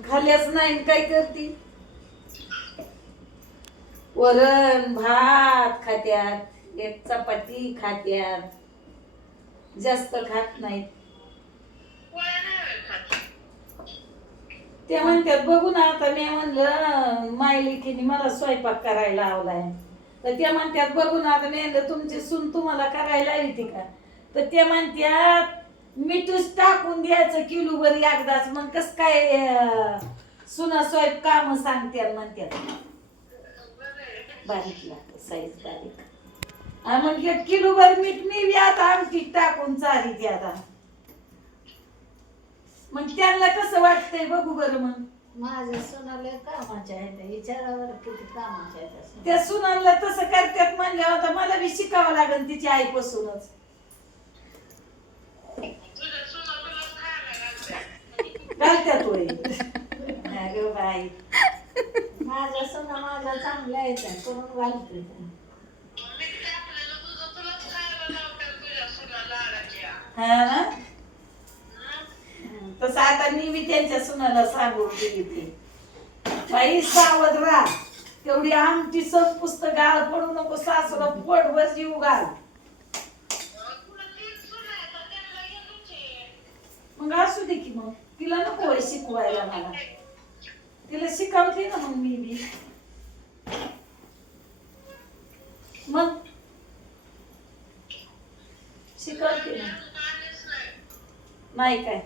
खाल्ल्याच नाही काय करती. वरण भात खात्यात, एक चपाती खात्यात, जास्त खात नाहीत. ते म्हणतात बघू ना, आता मी म्हणलं मायलेकीने मला स्वयंपाक करायला लावलाय, तर ते म्हणतात बघू ना, आता मी म्हणलं तुमची सून तुम्हाला करायला येते का, तर ते म्हणतात मीठच टाकून द्यायचं किलोभर एकदाच, मग कस काय सुना स्वयंपाक काम सांगतात म्हणतात. बारीक लागतं, साईज बारीक. म्हणजे किलोभर मीठ मी बी आता आमटीत टाकून चारी ते आता, मग त्यांना कसं वाटतंय बघू बरं. मग माझ्या सुनाला कामाच्या आहेत, विचारावर किती कामाच्या आहेत. त्या सुनांना तसं करतात म्हणल्यावर आता मला बी शिकावं लागेल तिची आईपासूनच. घालत्यात होय. अगं बाई, माझ्या सुना माझ्या चांगल्या आहेत, करून घालते. हा ना, तसं आता मी बी त्यांच्या सुनाला सांगून गेली ती, बाई सावध राहा, तेवढी आमची सब पुस्तक गाळ पडू नको, सासूला पोटभर जीव घाल. मग असू दे की, मग तिला नको होय शिकवायला, मला तिला शिकवते ना मग मी बी. मग शिकवते ना, नाही काय